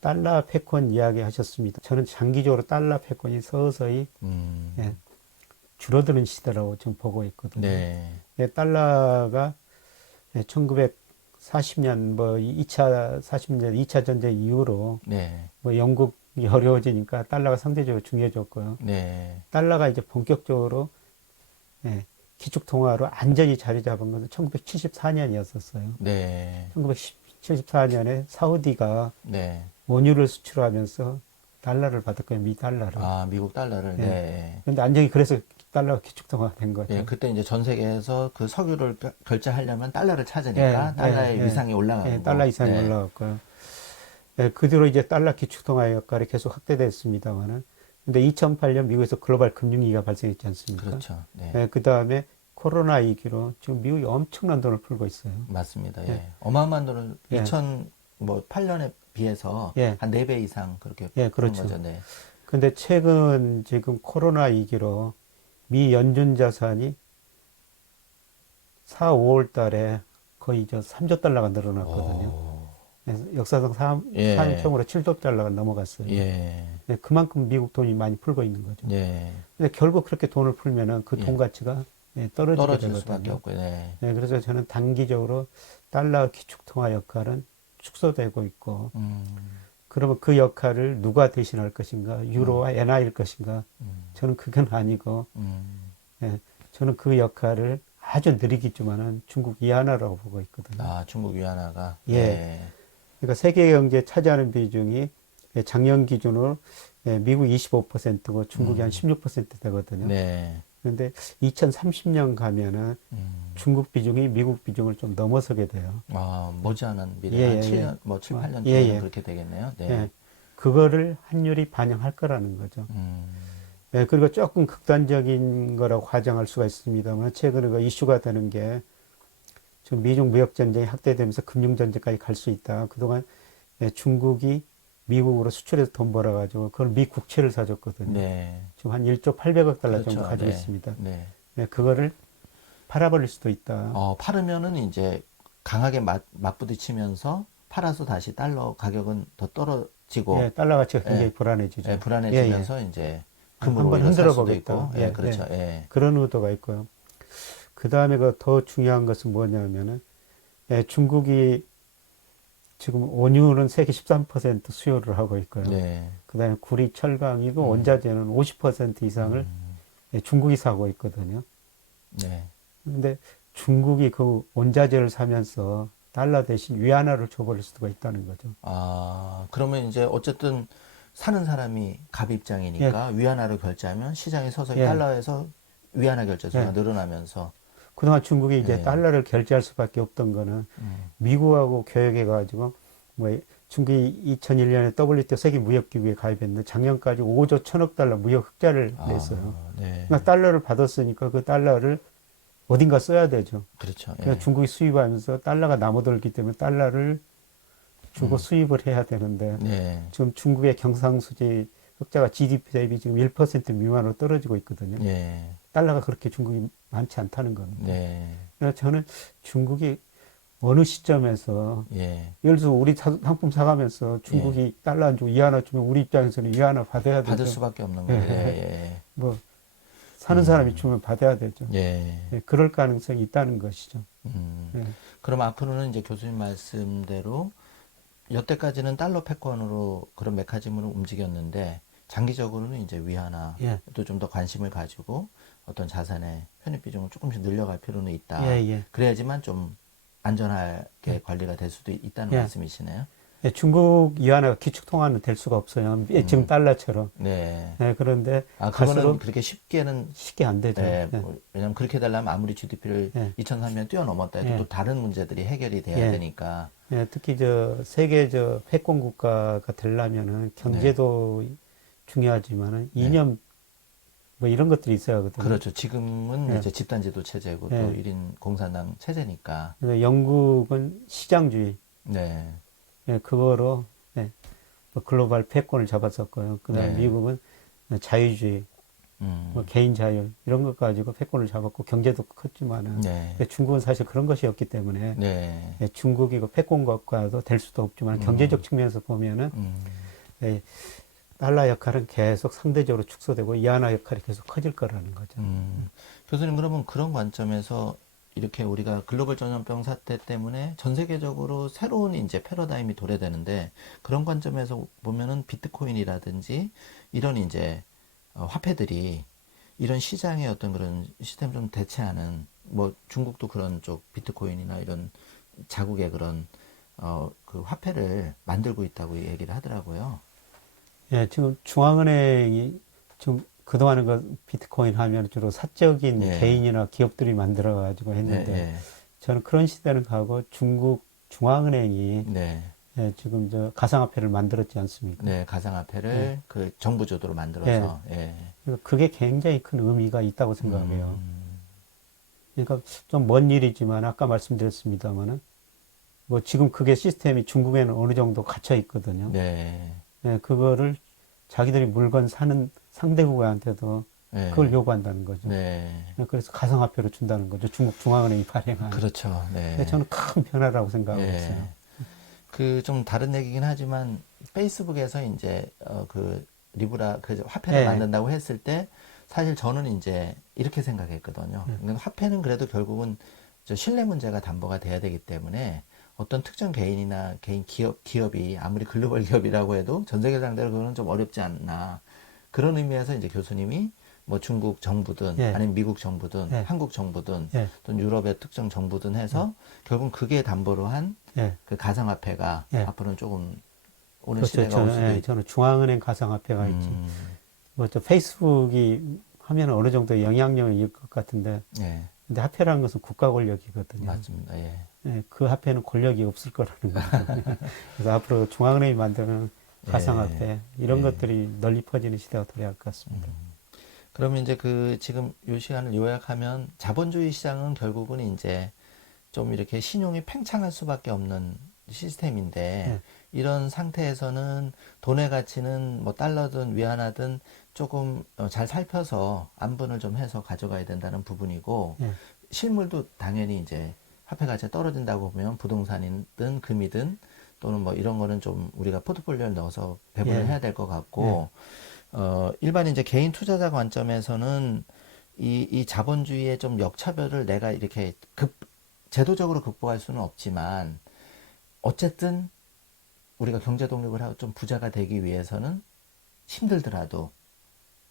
달러 패권 이야기 하셨습니다. 저는 장기적으로 달러 패권이 서서히 예, 줄어드는 시대라고 지금 보고 있거든요. 네. 예, 달러가 1940년 뭐 2차 40년 2차 전쟁 이후로 네. 뭐 영국이 어려워지니까 달러가 상대적으로 중요해졌고요. 네. 달러가 이제 본격적으로 예, 기축통화로 안전히 자리 잡은 것은 1974년이었었어요. 네. 1974년에 사우디가 네. 원유를 수출하면서 달러를 받았고요. 미 달러를. 아, 미국 달러를, 예. 네. 그런데 안정이 그래서 달러가 기축통화가 된 예, 거죠. 그때 이제 전 세계에서 그 석유를 결제하려면 달러를 예, 찾으니까 예, 달러의 예. 위상이 올라간 예, 달러 거. 이상이 네. 올라갔고요. 예, 그 뒤로 이제 달러 기축통화의 역할이 계속 확대됐습니다만은. 근데 2008년 미국에서 글로벌 금융위기가 발생했지 않습니까? 그렇죠. 네. 예, 그 다음에 코로나 위기로 지금 미국이 엄청난 돈을 풀고 있어요. 맞습니다. 예, 예. 어마어마한 돈을 예, 2008년에 비해서 예, 한 4배 이상 그렇게 예, 푸는 그렇죠. 거죠. 네. 근데 최근 지금 코로나 위기로 미 연준 자산이 4, 5월 달에 거의 3조 달러가 늘어났거든요. 오. 그래서 역사상 사상 예. 처음으로 7조 달러가 넘어갔어요. 예. 네, 그만큼 미국 돈이 많이 풀고 있는 거죠. 예. 근데 결국 그렇게 돈을 풀면은 그 돈 예. 가치가 떨어지게 떨어질 수밖에 되거든요. 없고요. 네. 네, 그래서 저는 단기적으로 달러 기축통화 역할은 축소되고 있고, 음. 그러면 그 역할을 누가 대신할 것인가? 음. 유로와 엔화일 것인가? 음. 저는 그건 아니고, 음. 예, 저는 그 역할을 아주 느리겠지만은 중국 이하나라고 보고 있거든요. 아, 중국 위안화가. 예. 네. 그러니까 세계 경제 차지하는 비중이 작년 기준으로 미국 25%고 중국이 한 16% 되거든요. 네. 그런데 2030년 가면은 중국 비중이 미국 비중을 좀 넘어서게 돼요. 아, 머지않은 예, 미래, 한 예, 예. 7년, 뭐 7, 8년 예, 뒤에는 예. 그렇게 되겠네요. 예. 네. 그거를 환율이 반영할 거라는 거죠. 예, 그리고 조금 극단적인 거라고 가정할 수가 있습니다만 최근에 그 이슈가 되는 게 지금 미중 무역 전쟁이 확대되면서 금융 전쟁까지 갈 수 있다. 그동안 중국이 미국으로 수출해서 돈 벌어가지고 그걸 미 국채를 사줬거든요. 네. 지금 한 1조 800억 달러 정도 그렇죠. 가지고 네. 있습니다. 네. 네, 그거를 팔아버릴 수도 있다. 팔으면은 이제 강하게 맞부딪히면서 팔아서 다시 달러 가격은 더 떨어지고, 예, 달러 가치가 예, 굉장히 불안해지죠. 예, 예, 예. 불안해지면서 이제 금으로 한번 오히려 살 흔들어 수도 보겠다. 있고, 예, 예, 그렇죠. 예. 예. 그런 의도가 있고요. 그 다음에 그 더 중요한 것은 뭐냐면은 중국이 지금 원유는 세계 13% 수요를 하고 있고요. 네. 그 다음에 구리, 철강이고 원자재는 50% 이상을 중국이 사고 있거든요. 네. 근데 중국이 그 원자재를 사면서 달러 대신 위안화를 줘버릴 수도 있다는 거죠. 아, 그러면 이제 어쨌든 사는 사람이 갑 예, 입장이니까 위안화를 결제하면 시장에 서서히 예, 달러에서 위안화 결제수가 예. 늘어나면서, 그동안 중국이 이제 예. 달러를 결제할 수밖에 없던 거는 미국하고 교역해가지고 뭐 중국이 2001년에 WTO 세계무역기구에 가입했는데 작년까지 5조 1천억 달러 무역 흑자를 냈어요. 아, 네. 그러니까 달러를 받았으니까 그 달러를 어딘가 써야 되죠. 그렇죠. 그러니까 예. 중국이 수입하면서 달러가 남아돌기 때문에 달러를 주고 수입을 해야 되는데 네. 지금 중국의 경상수지 흑자가 GDP 대비 지금 1% 미만으로 떨어지고 있거든요. 네. 달러가 그렇게 중국이 많지 않다는 겁니다. 네. 그래서 저는 중국이 어느 시점에서 예. 예를 들어서 우리 상품 사가면서 예. 중국이 달러 안 주고 위안화 주면 우리 입장에서는 위안화 받아야 받을 되죠. 수밖에 없는 거죠. 예. 뭐 사는 사람이 주면 받아야 되죠. 예. 예. 예, 그럴 가능성이 있다는 것이죠. 음. 예, 그럼 앞으로는 이제 교수님 말씀대로 여태까지는 달러 패권으로 그런 메커니즘으로 움직였는데 장기적으로는 이제 예, 위안화도 좀 더 관심을 가지고 어떤 자산의 편입 비중을 조금씩 늘려갈 필요는 있다. 예, 예. 그래야지만 좀 안전하게 관리가 될 수도 있다는 예. 말씀이시네요. 예, 중국 위안화가 기축통화는 될 수가 없어요. 지금 달러처럼. 네. 예, 그런데 아, 그거는 갈수록 그렇게 쉽게는, 쉽게 안 되죠. 네, 예, 왜냐면 그렇게 되려면 아무리 GDP를 예, 2003년 뛰어넘었다 해도 예, 또 다른 문제들이 해결이 돼야 예. 되니까. 예, 특히 세계 패권 국가가 되려면은 네. 경제도 중요하지만은 네. 이념 뭐 이런 것들이 있어야 하거든요. 그렇죠. 지금은 예, 이제 집단지도 체제고 또 예. 1인 공산당 체제니까. 그래서 영국은 시장주의, 네. 예, 그거로 뭐 글로벌 패권을 잡았었고요. 그다음 네. 미국은 자유주의, 뭐 개인 자유 이런 것 가지고 패권을 잡았고 경제도 컸지만은 네. 근데 중국은 사실 그런 것이었기 때문에 네. 중국이 그 패권국가도 될 수도 없지만 경제적 측면에서 보면은 예, 달러 역할은 계속 상대적으로 축소되고 이하나 역할이 계속 커질 거라는 거죠. 교수님, 그러면 그런 관점에서 이렇게 우리가 글로벌 전염병 사태 때문에 전 세계적으로 새로운 이제 패러다임이 도래되는데 그런 관점에서 보면은 비트코인이라든지 이런 이제 화폐들이 이런 시장의 어떤 그런 시스템을 좀 대체하는 뭐 중국도 그런 쪽 비트코인이나 이런 자국의 그런 그 화폐를 만들고 있다고 얘기를 하더라고요. 예, 지금 중앙은행이 지금 그동안은 그 비트코인 하면 주로 사적인 예. 개인이나 기업들이 만들어 가지고 네, 했는데 예. 저는 그런 시대는 가고 중국 중앙은행이 네. 지금 저 가상화폐를 만들었지 않습니까? 네, 가상화폐를 예. 그 정부 주도로 만들어서 예. 그래서 그게 굉장히 큰 의미가 있다고 생각해요. 음, 그러니까 좀 먼 일이지만 아까 말씀드렸습니다만은 뭐 지금 그게 시스템이 중국에는 어느 정도 갇혀 있거든요. 네. 그거를 자기들이 물건 사는 상대국한테도 네. 그걸 요구한다는 거죠. 네. 그래서 가상화폐로 준다는 거죠. 중국 중앙은행이 발행한. 그렇죠. 네. 근데 저는 큰 변화라고 생각하고 예. 있어요. 그 좀 다른 얘기긴 하지만 페이스북에서 이제 그 리브라 그 화폐를 예. 만든다고 했을 때 사실 저는 이제 이렇게 생각했거든요. 그러니까 화폐는 그래도 결국은 저 신뢰 문제가 담보가 돼야 되기 때문에 어떤 특정 개인이나 개인 기업이 아무리 글로벌 기업이라고 해도 전 세계 상대로 그거는 좀 어렵지 않나. 그런 의미에서 이제 교수님이 뭐 중국 정부든 예. 아니면 미국 정부든 예. 한국 정부든 예. 또는 유럽의 특정 정부든 해서 결국은 그게 담보로 한 예. 그 가상화폐가 예. 앞으로는 조금 오는 그렇죠. 시대가 올 수도 있. 저는 중앙은행 가상화폐가 있지. 음, 뭐 저 페이스북이 하면 어느 정도 영향력이 있을 것 같은데, 예, 근데 화폐라는 것은 국가 권력이거든요. 맞습니다. 예, 그 화폐는 권력이 없을 거라는 거죠. 그래서 앞으로 중앙은행이 만드는 가상화폐 이런 예. 것들이 널리 퍼지는 시대가 도래할 것 같습니다. 그러면 이제 그 지금 요 시간을 요약하면 자본주의 시장은 결국은 이제 좀 이렇게 신용이 팽창할 수밖에 없는 시스템인데 예. 이런 상태에서는 돈의 가치는 뭐 달러든 위안화든 조금 잘 살펴서 안분을 좀 해서 가져가야 된다는 부분이고 예. 실물도 당연히 이제 화폐 가치가 떨어진다고 보면 부동산이든 금이든 또는 뭐 이런 거는 좀 우리가 포트폴리오에 넣어서 배분을 예. 해야 될 것 같고 일반 이제 개인 투자자 관점에서는 이 자본주의의 좀 역차별을 내가 이렇게 제도적으로 극복할 수는 없지만 어쨌든 우리가 경제 독립을 하고 좀 부자가 되기 위해서는 힘들더라도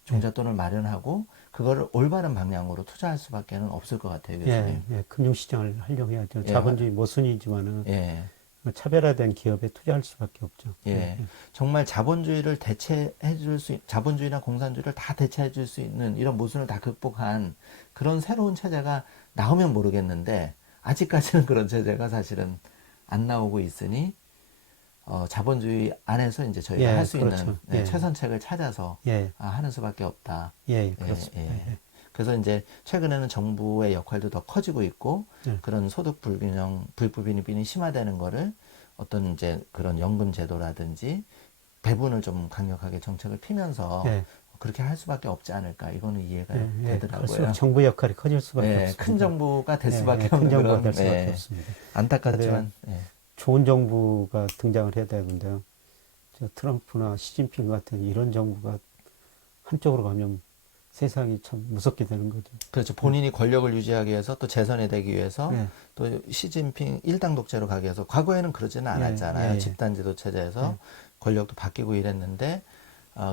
종잣돈을 마련하고 그거를 올바른 방향으로 투자할 수밖에는 없을 것 같아요, 교수님. 금융시장을 활용해야죠. 예, 자본주의 모순이지만은 예, 차별화된 기업에 투자할 수밖에 없죠. 예. 정말 자본주의를 대체해 줄 수, 자본주의나 공산주의를 다 대체해 줄 수 있는 이런 모순을 다 극복한 그런 새로운 체제가 나오면 모르겠는데 아직까지는 그런 체제가 사실은 안 나오고 있으니 자본주의 안에서 이제 저희가 할 수 그렇죠. 있는 최선책을 찾아서 하는 수밖에 없다. 그렇습니다. 그래서 이제 최근에는 정부의 역할도 더 커지고 있고 그런 소득 불균형이 심화되는 거를 어떤 이제 그런 연금 제도라든지 배분을 좀 강력하게 정책을 피면서 그렇게 할 수밖에 없지 않을까. 이거는 이해가 되더라고요. 그럴수록 정부 역할이 커질 수밖에 없습니다. 큰 정부가 될 수밖에 큰 없는 정부가 그런 될 수밖에 없습니다. 안타깝지만 좋은 정부가 등장을 해야 되는데요. 저 트럼프나 시진핑 같은 이런 정부가 한쪽으로 가면 세상이 참 무섭게 되는 거죠. 그렇죠. 본인이 권력을 유지하기 위해서 또 재선이 되기 위해서 또 시진핑 일당 독재로 가기 위해서 과거에는 그러지는 않았잖아요. 집단지도 체제에서 권력도 바뀌고 이랬는데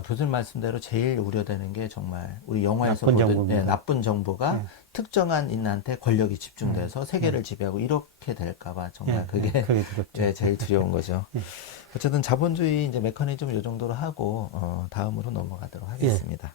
교수님 말씀대로 제일 우려되는 게 정말 우리 영화에서 보던 나쁜 정부가 특정한 인한테 권력이 집중돼서 세계를 지배하고 이렇게 될까봐 정말 그게 제일 두려운 거죠. 어쨌든 자본주의 이제 메커니즘 이 정도로 하고 다음으로 넘어가도록 하겠습니다.